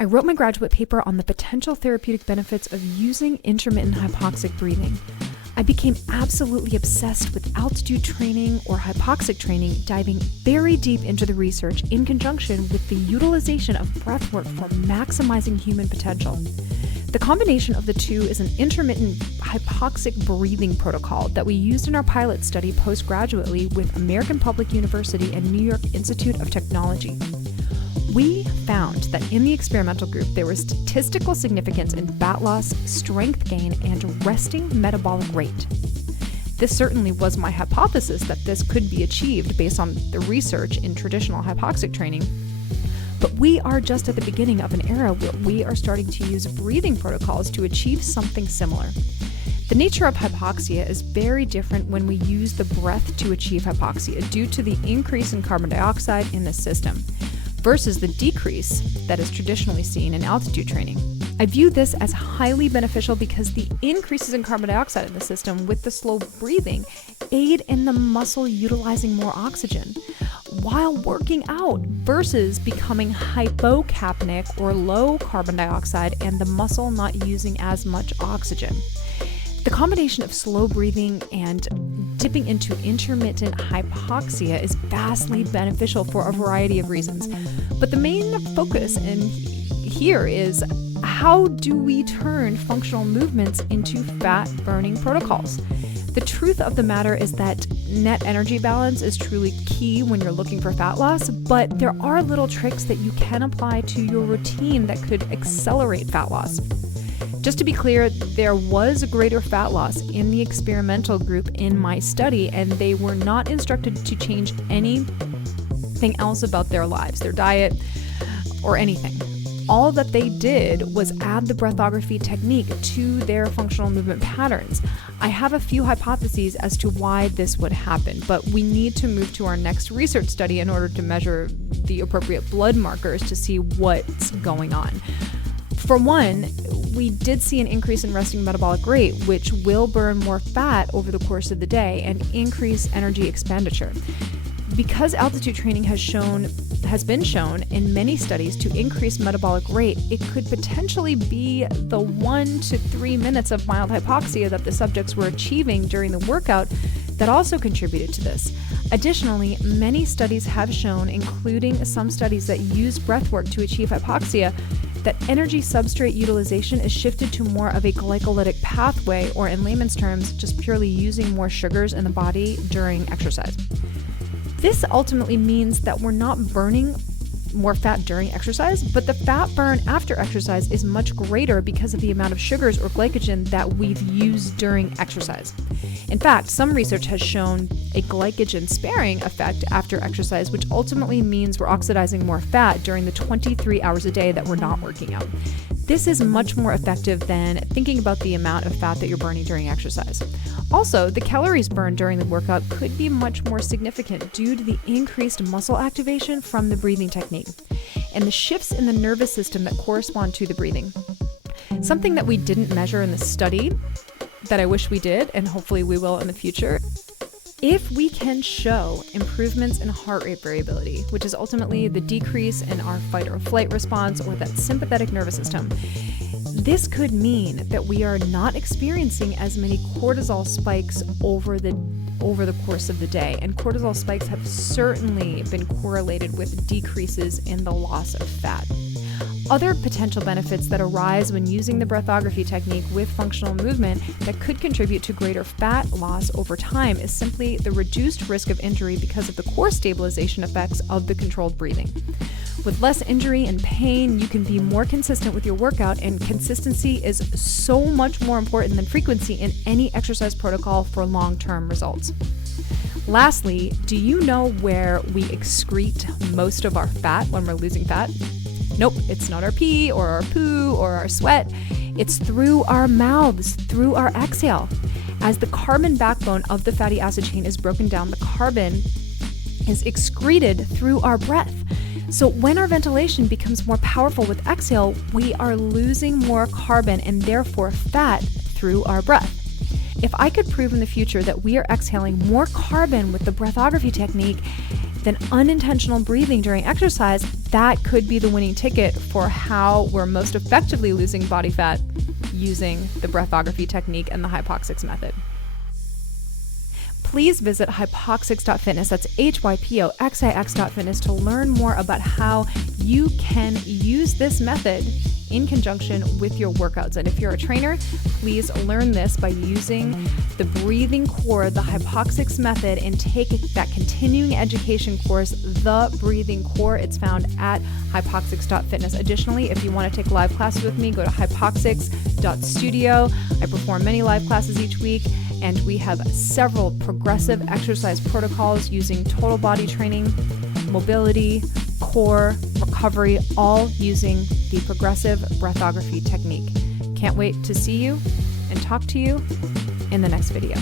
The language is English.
I wrote my graduate paper on the potential therapeutic benefits of using intermittent hypoxic breathing. I became absolutely obsessed with altitude training or hypoxic training, diving very deep into the research in conjunction with the utilization of breathwork for maximizing human potential. The combination of the two is an intermittent hypoxic breathing protocol that we used in our pilot study postgraduately with American Public University and New York Institute of Technology. We found that in the experimental group, there was statistical significance in fat loss, strength gain, and resting metabolic rate. This certainly was my hypothesis that this could be achieved based on the research in traditional hypoxic training. But we are just at the beginning of an era where we are starting to use breathing protocols to achieve something similar. The nature of hypoxia is very different when we use the breath to achieve hypoxia due to the increase in carbon dioxide in the system versus the decrease that is traditionally seen in altitude training. I view this as highly beneficial because the increases in carbon dioxide in the system with the slow breathing aid in the muscle utilizing more oxygen while working out versus becoming hypocapnic or low carbon dioxide and the muscle not using as much oxygen. The combination of slow breathing and dipping into intermittent hypoxia is vastly beneficial for a variety of reasons. But the main focus here is how do we turn functional movements into fat-burning protocols? The truth of the matter is that net energy balance is truly key when you're looking for fat loss, but there are little tricks that you can apply to your routine that could accelerate fat loss. Just to be clear, there was greater fat loss in the experimental group in my study, and they were not instructed to change anything else about their lives, their diet, or anything. All that they did was add the breathography technique to their functional movement patterns. I have a few hypotheses as to why this would happen, but we need to move to our next research study in order to measure the appropriate blood markers to see what's going on. For one, we did see an increase in resting metabolic rate, which will burn more fat over the course of the day and increase energy expenditure. Because altitude training has been shown in many studies to increase metabolic rate, it could potentially be the 1 to 3 minutes of mild hypoxia that the subjects were achieving during the workout that also contributed to this. Additionally, many studies have shown, including some studies that use breathwork to achieve hypoxia, that energy substrate utilization is shifted to more of a glycolytic pathway, or in layman's terms, just purely using more sugars in the body during exercise. This ultimately means that we're not burning more fat during exercise, but the fat burn after exercise is much greater because of the amount of sugars or glycogen that we've used during exercise. In fact, some research has shown a glycogen sparing effect after exercise, which ultimately means we're oxidizing more fat during the 23 hours a day that we're not working out. This is much more effective than thinking about the amount of fat that you're burning during exercise. Also, the calories burned during the workout could be much more significant due to the increased muscle activation from the breathing technique and the shifts in the nervous system that correspond to the breathing. Something that we didn't measure in the study that I wish we did, and hopefully we will in the future, if we can show improvements in heart rate variability, which is ultimately the decrease in our fight or flight response or that sympathetic nervous system, this could mean that we are not experiencing as many cortisol spikes over the course of the day. And cortisol spikes have certainly been correlated with decreases in the loss of fat. Other potential benefits that arise when using the breathography technique with functional movement that could contribute to greater fat loss over time is simply the reduced risk of injury because of the core stabilization effects of the controlled breathing. With less injury and pain, you can be more consistent with your workout, and consistency is so much more important than frequency in any exercise protocol for long-term results. Lastly, do you know where we excrete most of our fat when we're losing fat? Nope, it's not our pee or our poo or our sweat. It's through our mouths, through our exhale. As the carbon backbone of the fatty acid chain is broken down, the carbon is excreted through our breath. So when our ventilation becomes more powerful with exhale, we are losing more carbon and therefore fat through our breath. If I could prove in the future that we are exhaling more carbon with the breathography technique, then unintentional breathing during exercise, that could be the winning ticket for how we're most effectively losing body fat using the breathography technique and the HYPOXiX method. Please visit HYPOXiX.fitness, that's HYPOXiX.fitness, to learn more about how you can use this method in conjunction with your workouts. And if you're a trainer, please learn this by using the breathing core, the HYPOXiX method, and take that continuing education course, the breathing core. It's found at HYPOXiX.fitness. Additionally, if you want to take live classes with me, go to HYPOXiX.studio. I perform many live classes each week, and we have several progressive exercise protocols using total body training, mobility, core, recovery, all using the progressive breathography technique. Can't wait to see you and talk to you in the next video.